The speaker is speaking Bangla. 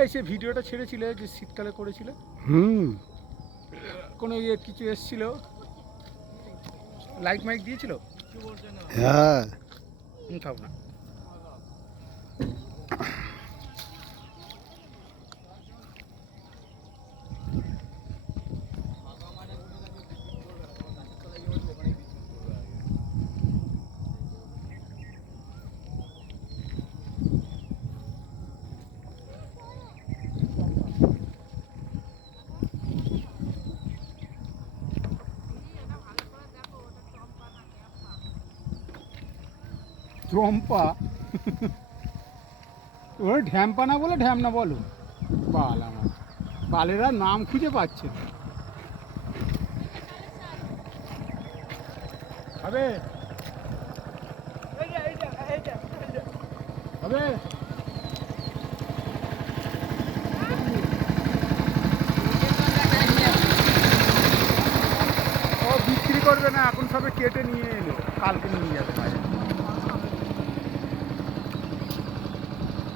এই সে ভিডিওটা ছেড়েছিল যে শীতকালে করেছিল, হুম। কোনো কিছু এসেছিল, লাইক মাইক দিয়েছিল। হ্যাঁ। খাও না। চম্পা ওরা ঢ্যাম্পা না বলে ঢ্যামনা বলো। বাল আমার বালেরা নাম খুঁজে পাচ্ছে না। হবে হবে ও বিক্রি করবে না, এখন সবে কেটে নিয়ে এলো, কালকে নিয়ে যাবে।